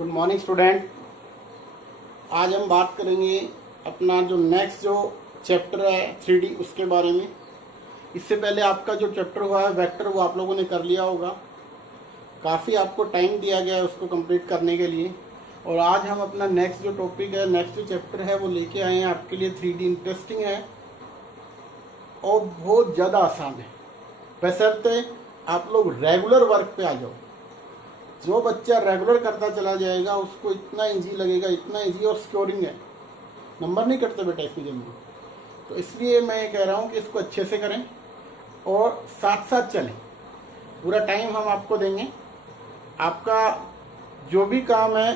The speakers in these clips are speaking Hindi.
Good morning student. आज हम बात करेंगे अपना जो नेक्स्ट जो चैप्टर है 3D उसके बारे में। इससे पहले आपका जो चैप्टर हुआ है वेक्टर वो आप लोगों ने कर लिया होगा। काफ़ी आपको टाइम दिया गया है उसको कंप्लीट करने के लिए। और आज हम अपना नेक्स्ट जो टॉपिक है, नेक्स्ट जो चैप्टर है वो लेके आए हैं आपके लिए। 3D इंटरेस्टिंग है और बहुत ज़्यादा आसान है, बशर्ते आप लोग रेगुलर वर्क पे आ जाओ। जो बच्चा रेगुलर करता चला जाएगा उसको इतना इजी लगेगा, इतना इजी। और स्कोरिंग है, नंबर नहीं कटते बेटा इसकी जल्दी। तो इसलिए मैं ये कह रहा हूँ कि इसको अच्छे से करें और साथ साथ चलें। पूरा टाइम हम आपको देंगे। आपका जो भी काम है,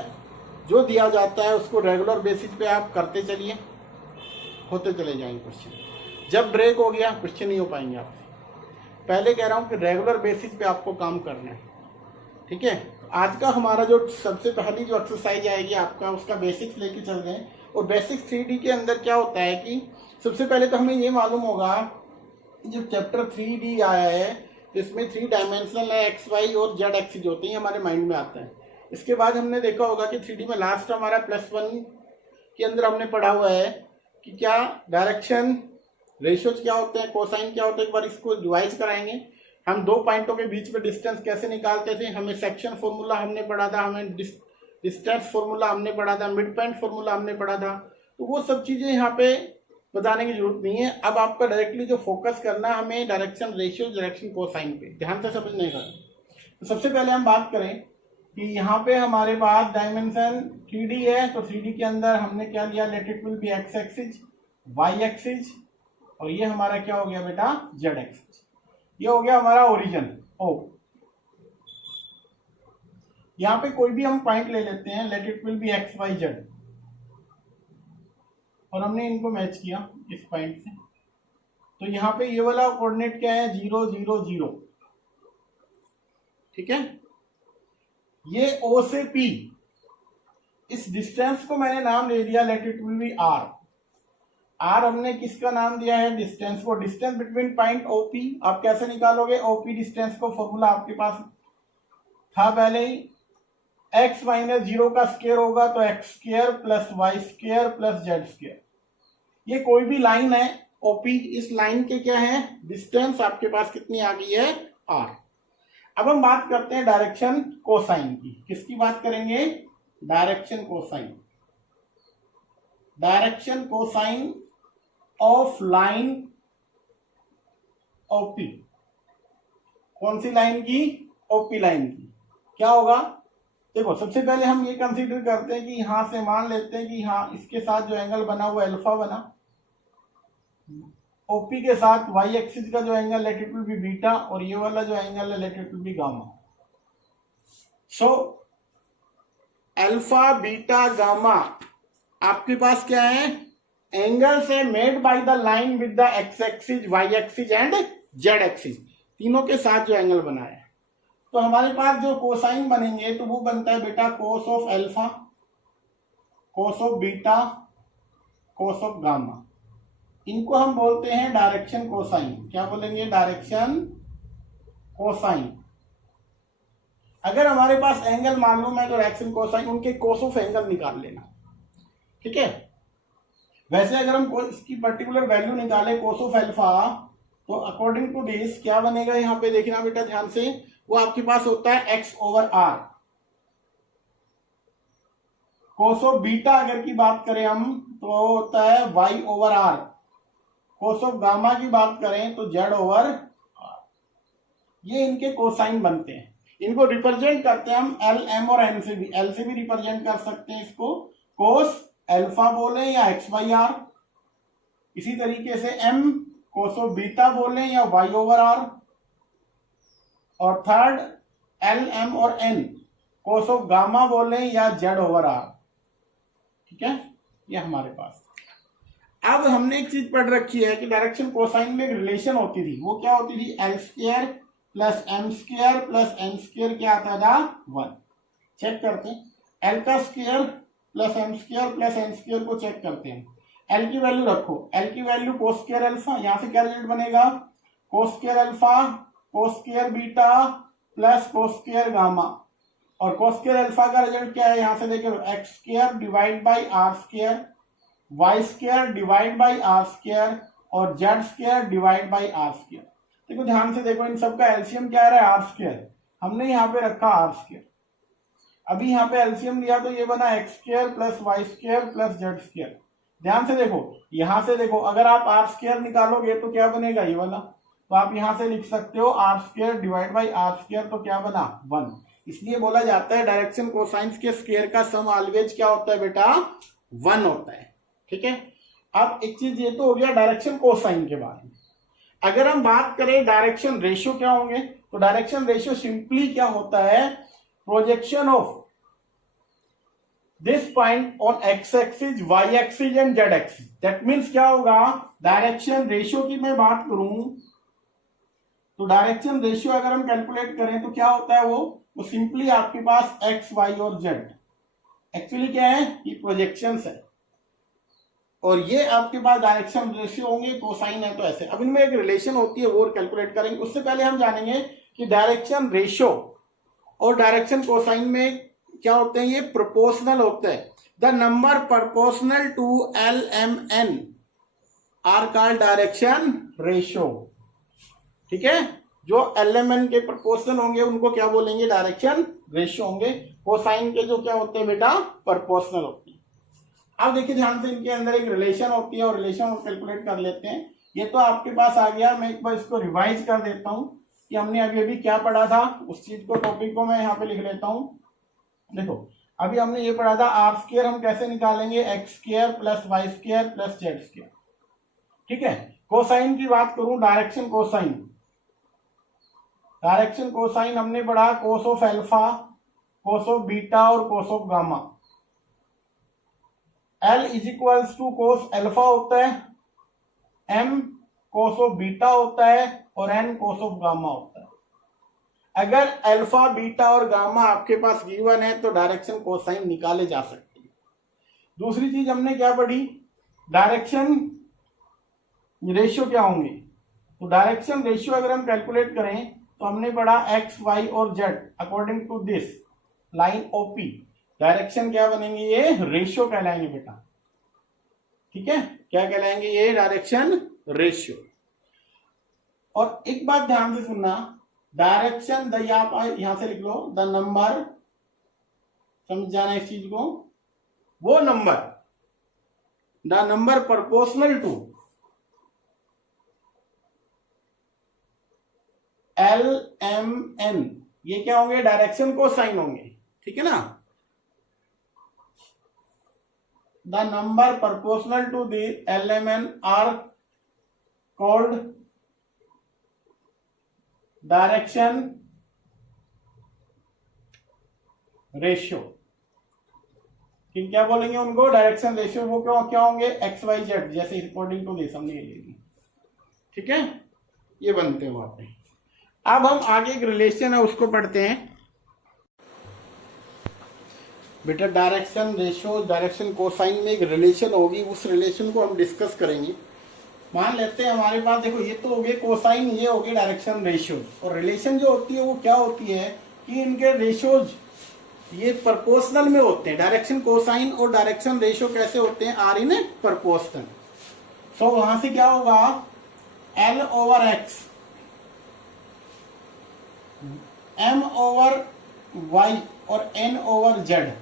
जो दिया जाता है उसको रेगुलर बेसिस पे आप करते चलिए, होते चले जाएंगे क्वेश्चन। जब ब्रेक हो गया क्वेश्चन नहीं हो पाएंगे आपसे। पहले कह रहा हूँ कि रेगुलर बेसिस पे आपको काम करना है, ठीक है। आज का हमारा जो सबसे पहली जो एक्सरसाइज आएगी आपका, उसका बेसिक्स लेके चल रहे हैं। और बेसिक्स 3D के अंदर क्या होता है कि सबसे पहले तो हमें ये मालूम होगा जो चैप्टर 3D आया है इसमें 3 डायमेंशनल है, एक्स वाई और जेड एक्सिस होते हैं, हमारे माइंड में आता है। इसके बाद हमने देखा होगा कि 3D में लास्ट हमारा +1 के अंदर हमने पढ़ा हुआ है कि क्या डायरेक्शन रेशियोज क्या होते हैं, कोसाइन क्या होता है। एक बार इसको रिवाइज कराएंगे। हम दो पॉइंटों के बीच में डिस्टेंस कैसे निकालते थे, हमें सेक्शन फॉर्मूला हमने पढ़ा था, हमें डिस्टेंस फॉर्मूला हमने पढ़ा था, मिड पॉइंट फॉर्मूला हमने पढ़ा था। तो वो सब चीजें यहाँ पे बताने की जरूरत नहीं है। अब आपका डायरेक्टली जो फोकस करना है हमें डायरेक्शन रेशियो, डायरेक्शन कोसाइन पे ध्यान से समझने का। तो सबसे पहले हम बात करें कि यहाँ पे हमारे पास डायमेंशन 3D है। तो 3D के अंदर हमने क्या लिया, let it will be X axis, Y axis, और ये हमारा क्या हो गया बेटा, जेड एक्सिस। ये हो गया हमारा ओरिजिन ओ। यहां पे कोई भी हम पॉइंट ले लेते हैं, let it will be X Y Z, और हमने इनको मैच किया इस पॉइंट से। तो यहां पे ये वाला कोऑर्डिनेट क्या है, 0 0 0, ठीक है। ये O से P, इस डिस्टेंस को मैंने नाम दे दिया let it will be R. R हमने किसका नाम दिया है, डिस्टेंस को। डिस्टेंस बिटवीन पॉइंट ओपी आप कैसे निकालोगे, ओपी डिस्टेंस को फॉर्मूला आपके पास था पहले ही, x माइनस 0 का स्क्वायर होगा तो x square plus Y square plus Z square. ये कोई भी लाइन है ओपी, इस लाइन के क्या है, डिस्टेंस आपके पास कितनी आ गई है, r। अब हम बात करते हैं डायरेक्शन कोसाइन की। किसकी बात करेंगे, direction cosine. Direction cosine of line OP. कौन सी लाइन की, ओपी लाइन की। क्या होगा, देखो सबसे पहले हम ये कंसीडर करते हैं कि यहां से मान लेते हैं कि हाँ इसके साथ जो एंगल बना वो अल्फा बना, ओपी के साथ वाई एक्सिस का जो angle let it will be beta, और ये वाला जो एंगल है let it will be gamma. So alpha beta gamma आपके पास क्या है, एंगल्स है made by the line with the X axis, Y axis and Z axis, तीनों के साथ जो एंगल बना है। तो हमारे पास जो कोसाइन बनेंगे तो वो बनता है बेटा कोस of alpha, cos of beta, cos of gamma. इनको हम बोलते हैं डायरेक्शन कोसाइन। क्या बोलेंगे, डायरेक्शन कोसाइन। अगर हमारे पास एंगल मालूम है तो डायरेक्शन कोसाइन, उनके कोस ऑफ एंगल निकाल लेना, ठीक है। वैसे अगर हम इसकी पर्टिकुलर वैल्यू निकाले कोस ऑफ अल्फा, तो अकॉर्डिंग टू दिस क्या बनेगा, यहाँ पे देखना बेटा ध्यान से, वो आपके पास होता है x over r। Cos of beta अगर की बात करें हम तो होता है y over r। Cos of gamma की बात करें तो z ओवर r। ये इनके कोसाइन बनते हैं। इनको रिप्रेजेंट करते हैं हम l, m और n से भी। l से भी रिप्रेजेंट कर सकते हैं इसको, कोस अल्फा बोले या x बाई r। इसी तरीके से m कोस ऑफ बीटा बोले या y ओवर r। और थर्ड l, m और n कोस ऑफ गामा बोले या z ओवर r, ठीक है। ये हमारे पास। अब हमने एक चीज पढ़ रखी है कि डायरेक्शन कोसाइन में एक रिलेशन होती थी। वो क्या होती थी, l square plus m square plus n square क्या आता था, 1। चेक करते हैं, l का square plus m square plus n square को चेक करते हैं। l की वैल्यू रखो, l की वैल्यू कोस स्क्वायर अल्फा, यहां से क्या रिजल्ट बनेगा, cos square alpha cos square beta plus cos square gamma. और cos स्क्वायर अल्फा का रिजल्ट क्या है, यहां से देखो x square divide by are square, Y square divide by are square और Z square divide by are square. देखो ध्यान से देखो, इन सबका एलसीएम क्या आ रहा है, आर स्क्वायर, हमने यहाँ पे रखा आर स्क्वायर। अभी यहाँ पे एलसीएम लिया तो ये बना X square plus Y square plus Z square. ध्यान से देखो, यहां से देखो, अगर आप आर स्क्वायर निकालोगे तो क्या बनेगा, ये वाला। तो आप यहां से लिख सकते हो R square divide by are square, तो क्या बना 1। इसलिए बोला जाता है डायरेक्शन कोसाइंस के स्क्वायर का सम ऑलवेज क्या होता है बेटा, 1 होता है। ठीक है, अब एक चीज ये तो हो गया डायरेक्शन कोसाइन के बारे में। अगर हम बात करें डायरेक्शन रेशियो क्या होंगे, तो डायरेक्शन रेशियो सिंपली क्या होता है, projection of this point on X axis, Y axis and Z axis. That means क्या होगा, डायरेक्शन रेशियो की मैं बात करूं तो डायरेक्शन रेशियो अगर हम कैलकुलेट करें तो क्या होता है, वो सिंपली आपके पास एक्स वाई और जेड एक्चुअली क्या है, ये प्रोजेक्शंस है, और ये आपके पास डायरेक्शन रेशियो होंगे, कोसाइन है तो ऐसे। अब इनमें एक रिलेशन होती है वो कैलकुलेट करेंगे। उससे पहले हम जानेंगे कि डायरेक्शन रेशियो और डायरेक्शन कोसाइन में क्या होते हैं, ये प्रोपोर्शनल होते हैं। The number proportional to L M N are called direction ratio. ठीक है, जो एल एम एन के प्रोपोर्शनल होंगे उनको क्या बोलेंगे, डायरेक्शन रेशियो होंगे। कोसाइन के जो क्या होते हैं बेटा, प्रोपोर्शनल होते हैं। अब देखिए ध्यान से, इनके अंदर एक रिलेशन होती है और रिलेशन हम कैलकुलेट कर लेते हैं। ये तो आपके पास आ गया, मैं एक बार इसको रिवाइज कर देता हूं कि हमने अभी अभी क्या पढ़ा था, उस चीज को, टॉपिक को मैं यहाँ पे लिख लेता हूं। देखो अभी हमने ये पढ़ा था आर स्क्वायर हम कैसे निकालेंगे, X square plus Y square plus Z square. ठीक है, कोसाइन की बात करूं, डायरेक्शन कोसाइन, डायरेक्शन कोसाइन हमने पढ़ा cos of alpha, cos of beta और cos of gamma. L is equals to cos alpha होता है, एम कोस ऑफ बीटा होता है और एन कोस ऑफ गामा होता है। अगर अल्फा बीटा और गामा आपके पास गिवन है तो डायरेक्शन कोसाइन निकाले जा सकते हैं। दूसरी चीज हमने क्या पढ़ी, डायरेक्शन रेशियो क्या होंगे, तो डायरेक्शन रेशियो अगर हम कैलकुलेट करें तो हमने पढ़ा एक्स वाई और Z according to this line O, direction क्या बनेंगे, ये रेशियो कहलाएंगे बेटा। ठीक है, क्या कहलाएंगे, ये डायरेक्शन रेशियो। और एक बात ध्यान से सुनना, डायरेक्शन द, आप यहां से लिख लो, द नंबर, समझ जाना इस चीज को, वो number, the number proportional to L M N, ये क्या होंगे, डायरेक्शन कोसाइन होंगे। ठीक है ना, the number proportional to the L M N are called direction ratio. कि क्या बोलेंगे उनको, डायरेक्शन रेशियो। वो क्या होंगे, एक्स वाई जेड, जैसे अकॉर्डिंग टू दिस हमने ये लेंगे। ठीक है, ये बनते हैं वहां पे। अब हम आगे एक रिलेशन है उसको पढ़ते हैं बेटा। डायरेक्शन रेशियो, डायरेक्शन कोसाइन में एक रिलेशन होगी, उस रिलेशन को हम डिस्कस करेंगे। मान लेते हैं हमारे पास, देखो ये तो हो गए कोसाइन, ये हो गए डायरेक्शन रेशियोज। और रिलेशन जो होती है वो क्या होती है कि इनके रेशियोज ये प्रोपोर्शनल में होते हैं। डायरेक्शन कोसाइन और डायरेक्शन रेशियो कैसे होते हैं, आर इन प्रोपोर्शनल। सो वहां से क्या होगा, L over X, M over Y और एन ओवर जेड,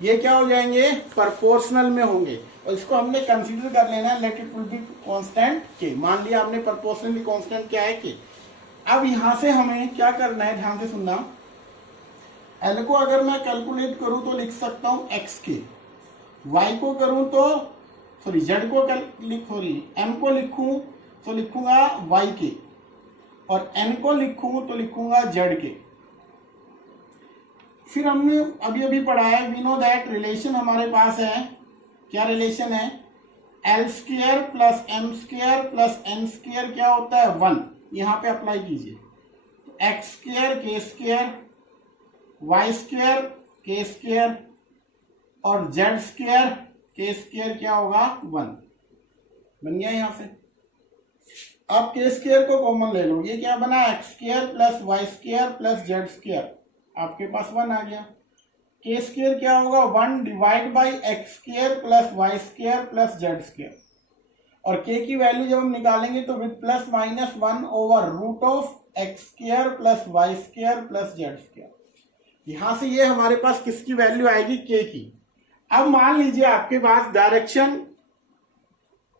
ये क्या हो जाएंगे, प्रोपोर्शनल में होंगे। और इसको हमने कंसीडर कर लेना है, let it will be constant के। मान लिया हमने प्रोपोर्शनली कांस्टेंट क्या है के। अब यहां से हमें क्या करना है, ध्यान से सुनना। एल को अगर मैं कैलकुलेट करूं तो लिख सकता हूं एक्स के, वाई को करूं तो सॉरी जेड को एम को लिखूं तो लिखूंगा वाई के, और एन को लिखूं तो लिखूंगा जेड के। फिर हमने अभी अभी पढ़ा है, वी नो दैट रिलेशन हमारे पास है, क्या रिलेशन है, L square plus M square plus N square क्या होता है, 1। यहां पे अप्लाई कीजिए, एक्स स्क्वायर के स्क्वायर, वाई स्क्वायर के स्क्वायर और जेड स्क्वायर के स्क्वायर क्या होगा, 1 बन गया। यहां से आप के स्क्वायर को कॉमन ले लो, ये क्या बना, X square plus Y square plus Z square आपके पास 1 आ गया। के स्क्वायर क्या होगा, 1 divide by X square plus Y square plus Z square. और के की वैल्यू जब हम निकालेंगे तो with plus minus 1 over root of X square plus Y square plus Z square. यहां से ये हमारे पास किसकी वैल्यू आएगी, के की। अब मान लीजिए आपके पास डायरेक्शन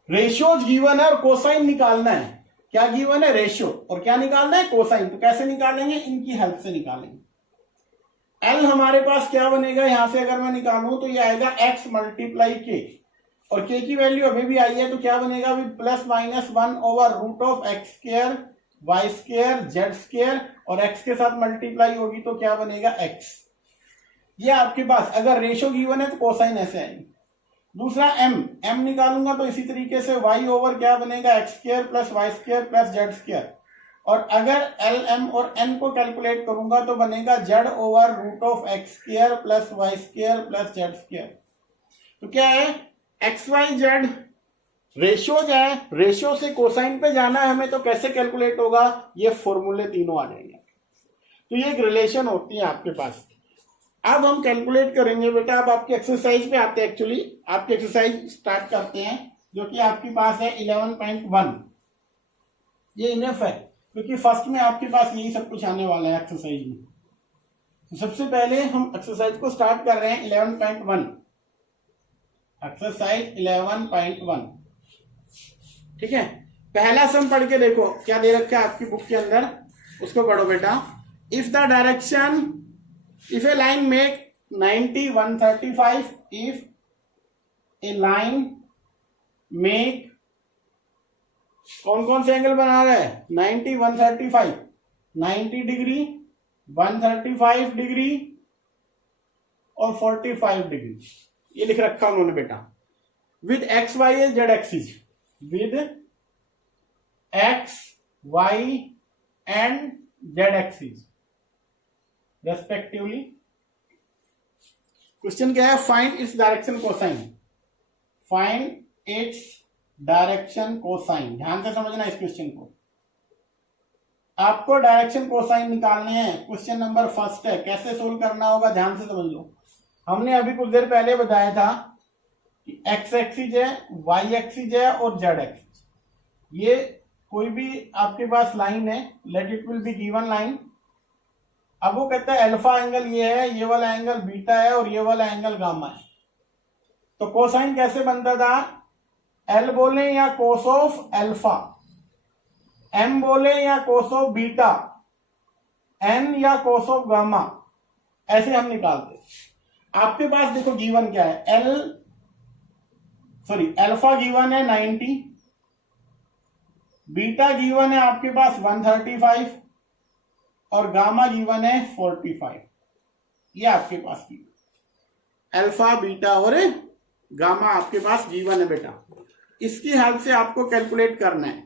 रेशियोज गिवन है और कोसाइन निकालना है। क्या गिवन है, रेशियो, और क्या निकालना है, कोसाइन। तो कैसे निकालेंगे, इनकी हेल्प से निकालेंगे। एल हमारे पास क्या बनेगा, यहां से अगर मैं निकालूं तो ये आएगा एक्स मल्टीप्लाई के, और के की वैल्यू अभी भी आई है तो क्या बनेगा, with plus minus 1 over root of X square Y square Z square, और एक्स के साथ मल्टीप्लाई होगी तो क्या बनेगा, एक्स। ये आपके पास अगर रेशियो गिवन है तो कोसाइन ऐसे आएगी। दूसरा एम निकालूंगा तो इसी तरीके से y ओवर क्या बनेगा, X square plus Y square plus Z square. और अगर एल एम और एन को कैलकुलेट करूंगा तो बनेगा Z over root of X square plus Y square plus Z square. तो क्या है, एक्स वाई जेड रेशियोज है, रेशियो से कोसाइन पे जाना है हमें, तो कैसे कैलकुलेट होगा, ये फॉर्मूले तीनों आ जाएंगे। तो ये एक रिलेशन होती है आपके पास। अब हम कैलकुलेट करेंगे बेटा। अब आपके एक्सरसाइज पे आते हैं, एक्चुअली आपकी एक्सरसाइज स्टार्ट करते हैं, जो कि आपके पास है 11.1। ये इनफ है क्योंकि फर्स्ट में आपके पास यही सब कुछ आने वाला है एक्सरसाइज में। तो सबसे पहले हम एक्सरसाइज को स्टार्ट कर रहे हैं 11.1, एक्सरसाइज 11.1। ठीक है, पहला सम पढ़ के देखो क्या दे रखा है आपकी बुक के अंदर, उसको पढ़ो बेटा। If the direction, if a line make 90 135, if a line make, कौन कौन से एंगल बना रहा है, 90 135, 90 डिग्री 135 डिग्री और 45 डिग्री, ये लिख रखा उन्होंने बेटा। विद एक्स वाई एज Z axis, with X Y and Z axis respectively. Question क्या है, find its direction cosine, find its direction cosine. ध्यान से समझना इस क्वेश्चन को, आपको डायरेक्शन कोसाइन निकालने हैं। क्वेश्चन नंबर फर्स्ट है, कैसे सोल्व करना होगा ध्यान से समझ लो। हमने अभी कुछ देर पहले बताया था कि एक्स एक्सिस है, वाई एक्सिस है और जेड एक्सिस। ये कोई भी आपके पास लाइन है, let it will be given line. अब वो कहता है अल्फा एंगल ये है, ये वाला एंगल बीटा है और ये वाला एंगल गामा है। तो कोसाइन कैसे बनता था, एल बोले या कोस ऑफ अल्फा, एम बोले या कोस ऑफ बीटा, एन या कोस ऑफ गामा, ऐसे हम निकालते। आपके पास देखो गिवन क्या है, अल्फा गिवन है 90, बीटा गिवन है आपके पास 135 और गामा गिवन है 45। ये आपके पास की अल्फा बीटा और गामा आपके पास गिवन है बेटा। इसकी हेल्प से आपको कैलकुलेट करना है।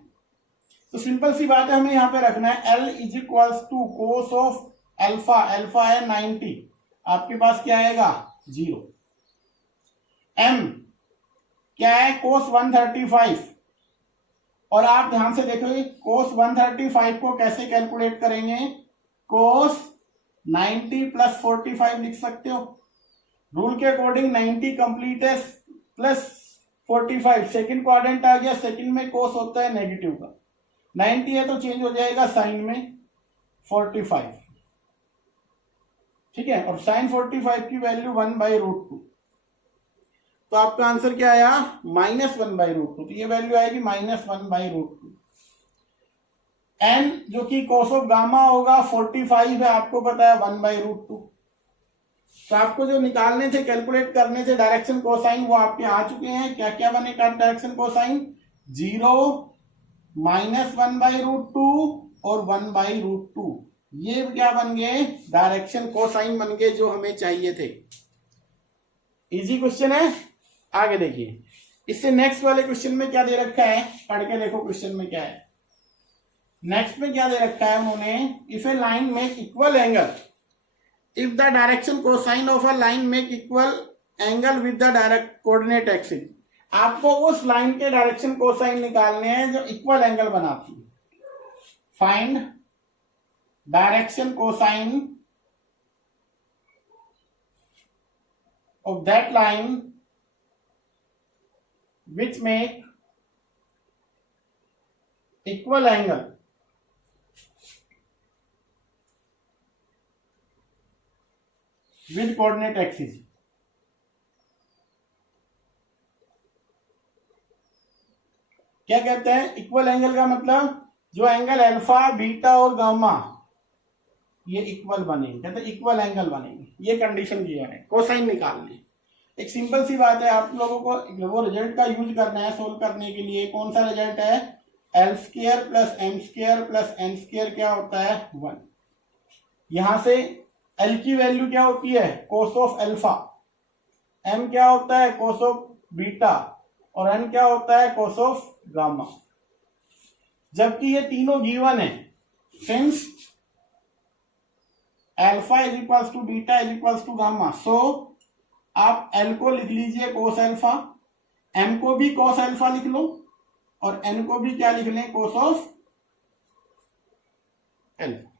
तो सिंपल सी बात है, हमें यहां पे रखना है L is equals to cos of alpha, alpha है 90, आपके पास क्या आएगा 0। M क्या है, कोस 135, और आप ध्यान से देखो कोस 135 को कैसे कैलकुलेट करेंगे, कोस 90 प्लस 45 लिख सकते हो। रूल के अकॉर्डिंग 90 कंप्लीट है प्लस 45, सेकंड क्वाड्रेंट आ गया, सेकंड में कोस होता है नेगेटिव का, 90 है तो चेंज हो जाएगा साइन में 45। ठीक है, और साइन 45 की वैल्यू 1/√2, तो आपका आंसर क्या आया, -1/√2। तो ये वैल्यू आएगी -1/√2। एन जो कि कोस ऑफ गामा होगा 45 है, आपको पता है 1/√2। तो आपको जो निकालने थे, कैलकुलेट करने थे डायरेक्शन कोसाइन, वो आपके आ चुके हैं। क्या क्या बनेगा डायरेक्शन कोसाइन, 0, -1/√2 और 1/√2। ये क्या बन गए, डायरेक्शन कोसाइन बन गए जो हमें चाहिए थे। इजी क्वेश्चन है। आगे देखिए, इससे नेक्स्ट वाले क्वेश्चन में क्या दे रखा है, पढ़ के देखो क्वेश्चन में क्या है। नेक्स्ट में क्या दे रखा है उन्होंने, if A line make equal angle, if the direction cosine of a line make equal angle with the direct coordinate axis. आपको उस लाइन के डायरेक्शन कोसाइन निकालने हैं जो इक्वल एंगल बनाती है। Find direction cosine of that line which make equal angle with coordinate axis. क्या कहते हैं इक्वल एंगल का मतलब जो एंगल अल्फा बीटा और गामा ये इक्वल बनेंगे, कहते हैं इक्वल एंगल बनेंगे, ये कंडीशन दिया है, कोसाइन निकालनी। एक सिंपल सी बात है, आप लोगों को वो रिजल्ट का यूज करना है सोल्व करने के लिए। कौन सा रिजल्ट है? L square plus M square plus N square क्या होता है? 1। यहां से एल की वैल्यू क्या होती है? Cos of alpha. एम क्या होता है? Cos of beta. और एन क्या होता है? Cos of gamma. जबकि ये तीनों गिवन है, since alpha is equals to beta is equals to gamma, so आप एल को लिख लीजिए कोस अल्फा, एम को भी कोस अल्फा लिख लो और एन को भी क्या लिख लें? कोस ऑफ अल्फा,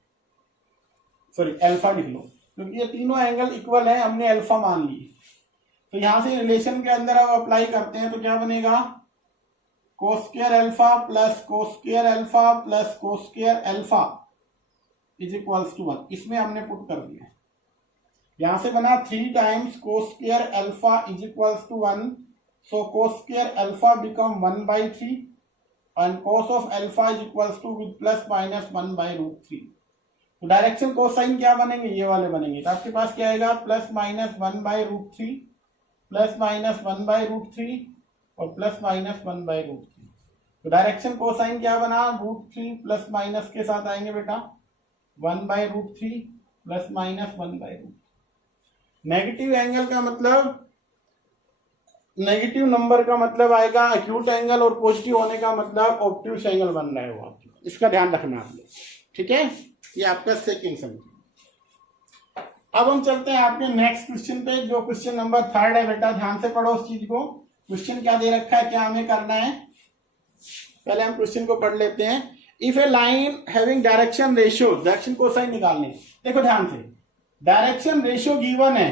सॉरी अल्फा लिख लो, क्योंकि ये तीनों एंगल इक्वल है, हमने अल्फा मान लिए। तो यहां से रिलेशन के अंदर आप अप्लाई करते हैं तो क्या बनेगा? Cos square alpha plus cos square alpha plus cos square alpha is equals to 1। इसमें हमने पुट कर दिया, यहां से बना 3 times cos square alpha is equals to 1, so cos square alpha become 1/3 and cos of alpha is equals to with plus minus 1/√3। तो डायरेक्शन कोसाइन क्या बनेंगे? ये वाले बनेंगे। तो आपके पास क्या आएगा? प्लस माइनस 1/√3 प्लस माइनस 1/√3 और प्लस माइनस 1/√3। तो डायरेक्शन कोसाइन क्या बना? √3 प्लस माइनस के साथ आएंगे बेटा 1/√3 प्लस माइनस 1/√3। नेगेटिव एंगल का मतलब, नेगेटिव नंबर का मतलब आएगा एक्यूट एंगल और पॉजिटिव होने का मतलब ऑब्ट्यूस एंगल बन रहा है वो आपका, इसका ध्यान रखना आप लोग, ठीक है? ये आपका सेकंड सम। अब हम चलते हैं आपके नेक्स्ट क्वेश्चन पे, जो क्वेश्चन नंबर 3 है। बेटा ध्यान से पढ़ो उस चीज को, क्वेश्चन क्या दे रखा है, क्या हमें करना है। पहले हम क्वेश्चन को पढ़ लेते हैं। If A line having direction ratio, direction cosine निकालने। देखो ध्यान से, डायरेक्शन रेशियो गिवन है,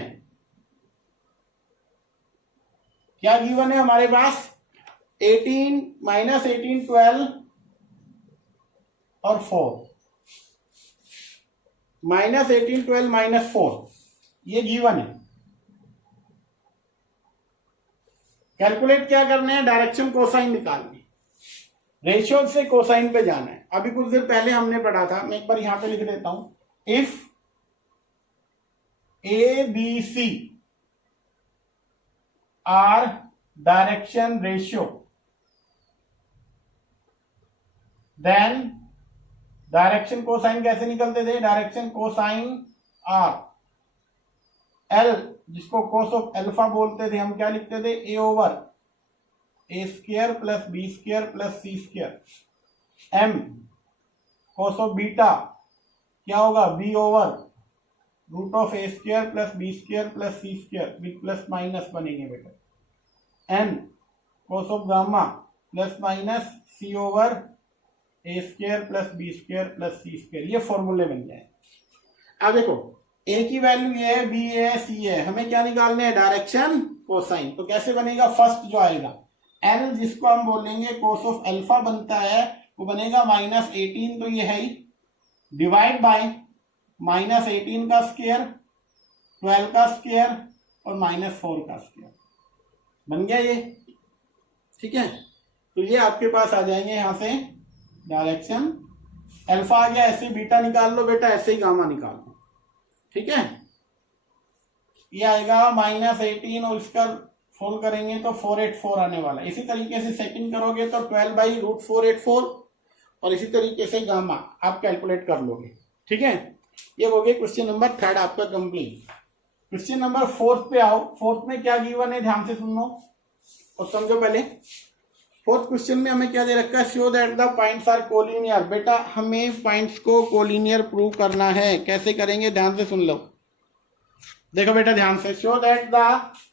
क्या गिवन है हमारे पास? 18 माइनस 18 12 और 4, माइनस 18 12 माइनस 4, ये गिवन है। कैलकुलेट क्या करना है? डायरेक्शन कोसाइन निकालनी, रेशियो से कोसाइन पे जाना है। अभी कुछ देर पहले हमने पढ़ा था, मैं एक बार यहां पे लिख देता हूं। If A B C are direction ratio, then direction cosine कैसे निकलते थे? डायरेक्शन कोसाइन आर, एल जिसको कोस ऑफ अल्फा बोलते थे, हम क्या लिखते थे? A over a square plus b square plus c square. M cos of beta क्या होगा? B over root of a square plus b square plus c square with plus minus बनेंगे बेटा। N cos of gamma plus minus c over a square plus b square plus c square, ये फॉर्मूले बन जाए। अब देखो ए की वैल्यू ये है, बी है, सी है, हमें क्या निकालना है? Direction cosine. तो कैसे बनेगा? फर्स्ट जो आएगा एल, जिसको हम बोलेंगे कोस ऑफ अल्फा बनता है, वो बनेगा माइनस 18, तो ये है ही, डिवाइड बाय माइनस 18 का स्क्वायर, 12 का स्क्वायर और माइनस 4 का स्क्वायर, बन गया ये, ठीक है? तो ये आपके पास आ जाएंगे यहां से डायरेक्शन। अल्फा आ गया, ऐसे बीटा निकाल लो बेटा, ऐसे ही गामा निकाल लो, ठीक है? ये आएगा माइनस 18 और इसका फोल्ड करेंगे तो 484 आने वाला। इसी तरीके से सेकंड करोगे तो 12/√484 और इसी तरीके से गामा आप कैलकुलेट कर लोगे, ठीक है? ये हो गया क्वेश्चन नंबर 3 आपका कंप्लीट। क्वेश्चन नंबर 4 पे आओ। 4 में क्या गिवन है, ध्यान से सुनो और समझो पहले। 4th क्वेश्चन में हमें क्या दे रखा है? Show that the points are collinear. बेटा हमें पॉइंट्स को कोलिनियर प्रूव करना है, कैसे करेंगे? ध्यान से सुन लो। देखो बेटा ध्यान से, show that the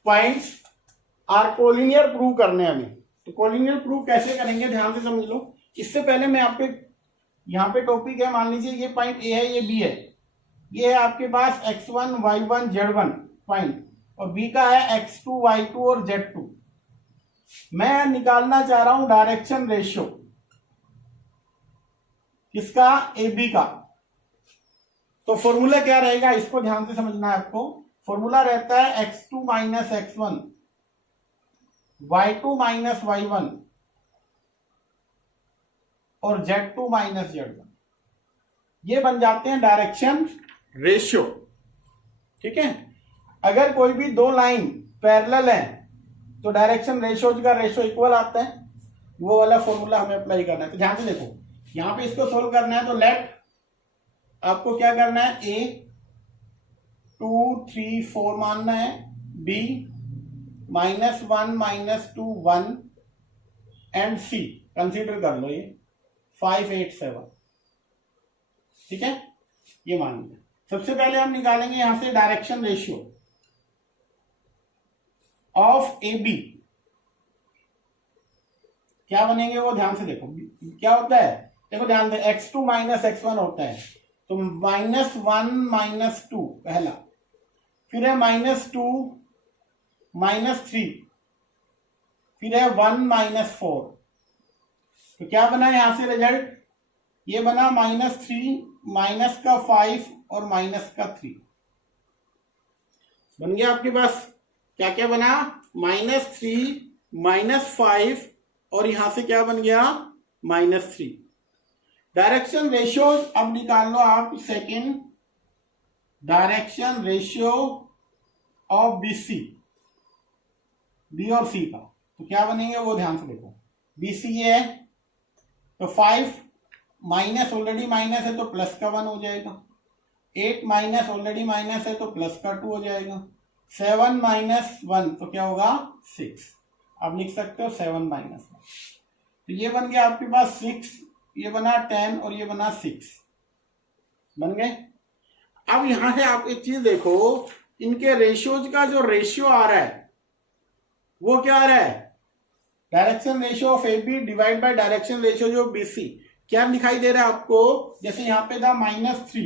points are collinear prove करने हमें। तो कोलिनियर प्रूव कैसे करेंगे, ध्यान से समझ लो। इससे पहले मैं आपके यहाँ पे टॉपिक है, मान लीजिए ये पॉइंट ए है, ये बी है, ये है आपके पास x1 y1 z1 पॉइंट, और बी का है x2 y2 और z2। मैं निकालना चाह रहा हूं डायरेक्शन रेशियो किसका, ए बी का। तो फॉर्मूला क्या रहेगा, इसको ध्यान से समझना है आपको। फॉर्मूला रहता है x2 minus x1 y2 minus y1 और z2 माइनस z1। ये बन जाते हैं डायरेक्शन रेशियो। ठीक है, अगर कोई भी दो लाइन पैरेलल है तो डायरेक्शन रेशियो का रेशियो इक्वल आता है। वो वाला फॉर्मूला हमें अप्लाई करना है। तो ध्यान से देखो, यहां पे इसको सोल्व करना है तो लेट आपको क्या करना है, ए 2 3 4 मानना है, बी -1 -2 1 एंड सी कंसीडर कर लो ये 5 8 7। ठीक है, ये मान लिया। सबसे पहले हम निकालेंगे यहां से direction ratio of A B. क्या बनेंगे वो ध्यान से देखो। क्या होता है, देखो ध्यान से, x2 माइनस x1 होता है तो -1 -2 पहला, फिर है -2 -3, फिर है 1 -4। तो क्या बना यहां से रिजल्ट, ये बना -3 -5 और -3 बन गया आपके पास। क्या क्या बना, -3 -5 और यहां से क्या बन गया, -3। डायरेक्शन रेशियो अब निकाल लो आप second, direction ratio of BC, B और सी का। तो क्या बनेंगे वो ध्यान से देखो। बीसी है तो 5 माइनस ऑलरेडी माइनस है तो प्लस का 1 हो जाएगा, 8 माइनस ऑलरेडी माइनस है तो प्लस का 2 हो जाएगा, 7 -1 तो क्या होगा 6। आप लिख सकते हो 7 -1। तो ये बन गया आपके पास 6, ये बना 10 और ये बना 6 बन गए। अब यहां से आप एक चीज देखो, इनके रेशियोज का जो रेशियो आ रहा है वो क्या आ रहा है, direction ratio of A B divide by direction ratio of B C. क्या दिखाई दे रहा है आपको, जैसे यहां पे था -3,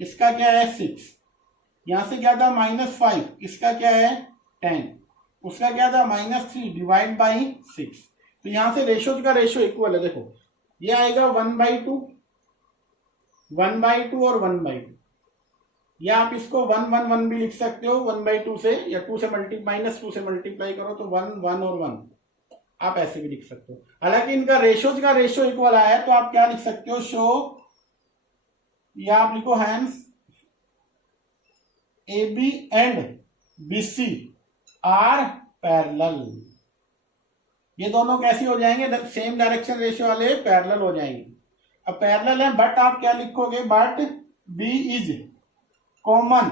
इसका क्या है 6, यहां से क्या था -5, इसका क्या है 10, उसका क्या था -3 डिवाइड बाई 6। तो यहां से रेशियो का रेशियो इक्वल है। देखो ये आएगा 1/2, 1/2 और 1/2, या आप इसको 1 1 1 भी लिख सकते हो 1/2 से, या 2 से -2 से मल्टीप्लाई करो तो 1 1 और 1, आप ऐसे भी लिख सकते हो। हालांकि इनका रेशियोज का रेशियो इक्वल आया है तो आप क्या लिख सकते हो, शो, या आप लिखो hence A B and B C are parallel. ये दोनों कैसे हो जाएंगे, सेम डायरेक्शन रेशियो वाले पैरेलल हो जाएंगे। अब पैरेलल है बट आप क्या लिखोगे, but B is common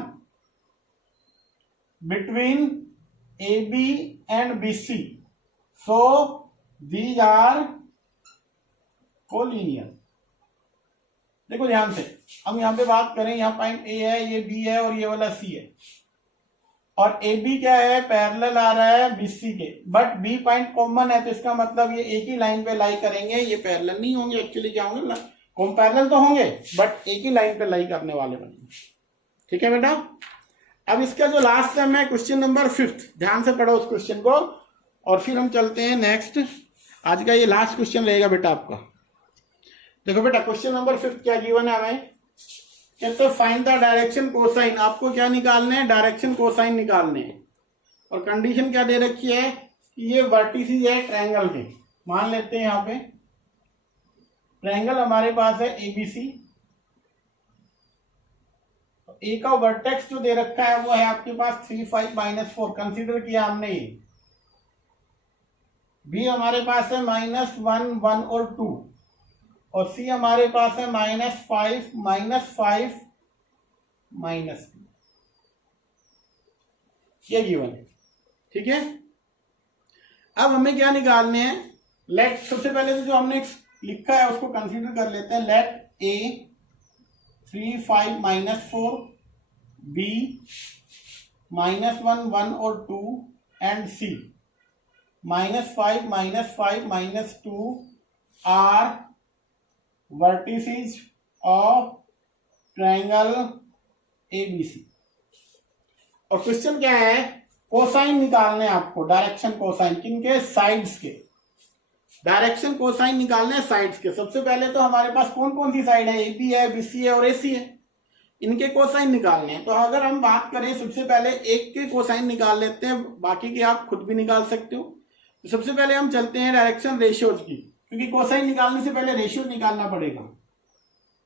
between A B and B C, so these are collinear. देखो ध्यान से, हम यहां पे बात करें, यहां पॉइंट ए है, ये बी है और ये वाला सी है, और ए बी क्या है, पैरेलल आ रहा है बीसी के, बट बी पॉइंट कॉमन है तो इसका मतलब ये एक ही लाइन पे लाई करेंगे, ये पैरेलल नहीं होंगे। एक्चुअली क्या होंगे, पैरेलल तो होंगे बट एक ही लाइन पे लाई करने वाले बनेंगे। ठीक है बेटा, अब इसका जो लास्ट सेम है क्वेश्चन नंबर 5, ध्यान से पढ़ो उस क्वेश्चन को और फिर हम चलते हैं नेक्स्ट। आज का ये लास्ट क्वेश्चन रहेगा बेटा आपका। देखो बेटा क्वेश्चन नंबर 5 क्या गिवन है हमें, कहते फाइंड द डायरेक्शन कोसाइन। आपको क्या निकालने हैं, डायरेक्शन कोसाइन निकालने हैं, और कंडीशन क्या दे रखी है कि ये वर्टिसेस है ट्रायंगल के। मान लेते हैं यहाँ पे ट्रायंगल हमारे पास है एबीसी, ए का वर्टेक्स जो दे रखा है वो है आपके पास 3 5 -4 कंसीडर किया हमने। ये बी हमारे पास है -1 1 और 2, और सी हमारे पास है -5 -5 -2। ये गिवन है। ठीक है, अब हमें क्या निकालने हैं, लेट सबसे पहले तो जो हमने लिखा है उसको कंसीडर कर लेते हैं। लेट ए 3 5 -4, बी -1 1 और 2 and C -5 -5 -2 are vertices of triangle ABC। और क्वेश्चन क्या है, कोसाइन निकालने हैं आपको, डायरेक्शन कोसाइन किनके, साइड्स के। डायरेक्शन कोसाइन निकालने हैं साइड्स के। सबसे पहले तो हमारे पास कौन कौन सी साइड है, AB है, BC है और AC है, इनके कोसाइन निकालने हैं। तो अगर हम बात करें सबसे पहले एक के कोसाइन निकाल लेते हैं, बाकी के आप खुद भी निकाल सकते हो। तो सबसे पहले हम चलते हैं डायरेक्शन रेशियोज की, क्योंकि कोसाइन निकालने से पहले रेशियो निकालना पड़ेगा।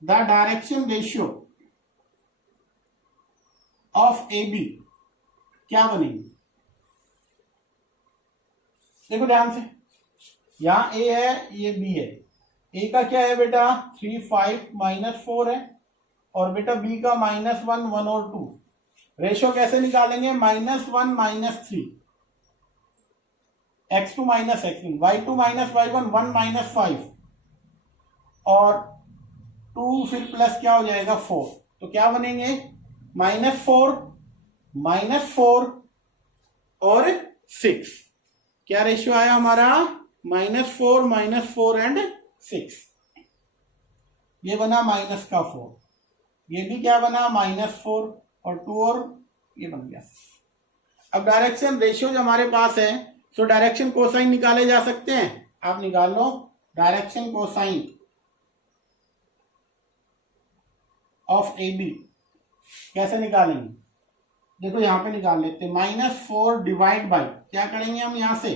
The direction ratio of AB क्या बनेगी, देखो ध्यान से, यहां A है, ये B है। A का क्या है बेटा 3, 5 -4 है, और बेटा B का -1, 1 और 2। रेशियो कैसे निकालेंगे, -1 -3, x2 -x1, y2 -y1, 1 -5 और 2 फिर प्लस क्या हो जाएगा 4। तो क्या बनेंगे -4 और 6। क्या रेशियो आया हमारा -4 एंड 6। ये बना -4, ये भी क्या बना -4 और 2 और ये बन गया। अब डायरेक्शन रेशियो जो हमारे पास है, तो डायरेक्शन कोसाइन निकाले जा सकते हैं। आप निकाल लो डायरेक्शन कोसाइन ऑफ AB। कैसे निकालेंगे, देखो यहां पे निकाल लेते हैं। -4 डिवाइड बाई, क्या करेंगे हम यहां से,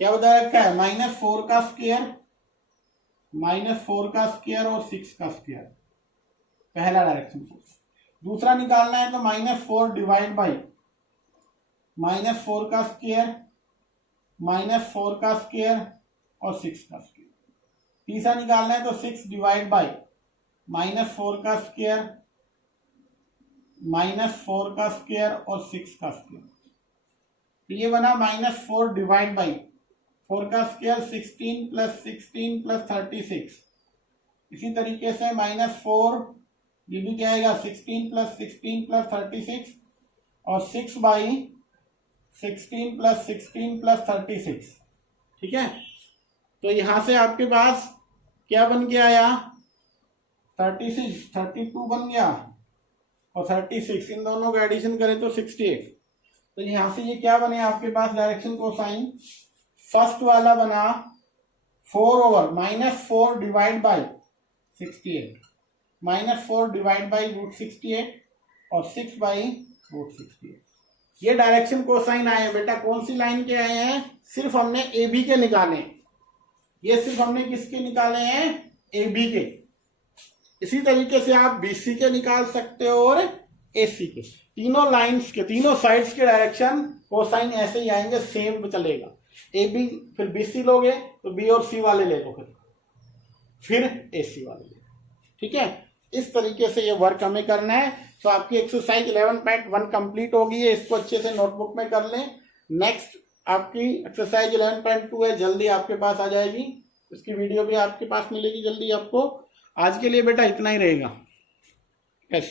क्या बता रखा है, -4 का स्क्वायर, -4 का स्क्वायर और 6 का स्क्वायर, पहला डायरेक्शन फोर्स। दूसरा निकालना है तो -4 डिवाइड बाई -4 का स्क्वायर, -4 का स्क्वायर और 6 का स्क्वायर। तीसरा निकालना है तो 6 डिवाइड बाई -4 का स्क्वायर, -4 का स्क्वायर और 6 का स्क्वायर। तो ये बना -4 डिवाइड बाई 4 का स्क्वायर 16 + 16 + 36। इसी तरीके से -4, ये भी क्या आएगा 16 + 16 + 36 और 6 बाई 16 + 16 + 36। ठीक है, तो यहां से आपके पास क्या बन के आया 36, 32 बन गया और 36, इन दोनों का एडिशन करें तो 68। तो यहां से ये क्या बने आपके पास डायरेक्शन कोसाइन, फर्स्ट वाला बना 4 over -4 divide by 68, -4 divide by √68 और 6 बाई √68। ये डायरेक्शन कोसाइन आए हैं बेटा। कौन सी लाइन के आए हैं, सिर्फ हमने AB के निकाले, ये सिर्फ हमने किसके निकाले हैं, AB के। इसी तरीके से आप BC के निकाल सकते हो और AC के। तीनों लाइंस के, तीनों साइड्स के डायरेक्शन कोसाइन ऐसे ही आएंगे, सेम चलेगा। AB फिर BC लोगे तो B और C वाले ले लो, फिर AC वाले ले लो। ठीक है, इस तरीके से ये वर्क हमें करना है। तो आपकी एक्सरसाइज 11.1 कंप्लीट होगी है, इसको अच्छे से नोटबुक में कर लें। नेक्स्ट आपकी एक्सरसाइज 11.2 है, जल्दी आपके पास आ जाएगी, इसकी वीडियो भी आपके पास मिलेगी जल्दी आपको। आज के लिए बेटा इतना ही रहेगा। यस।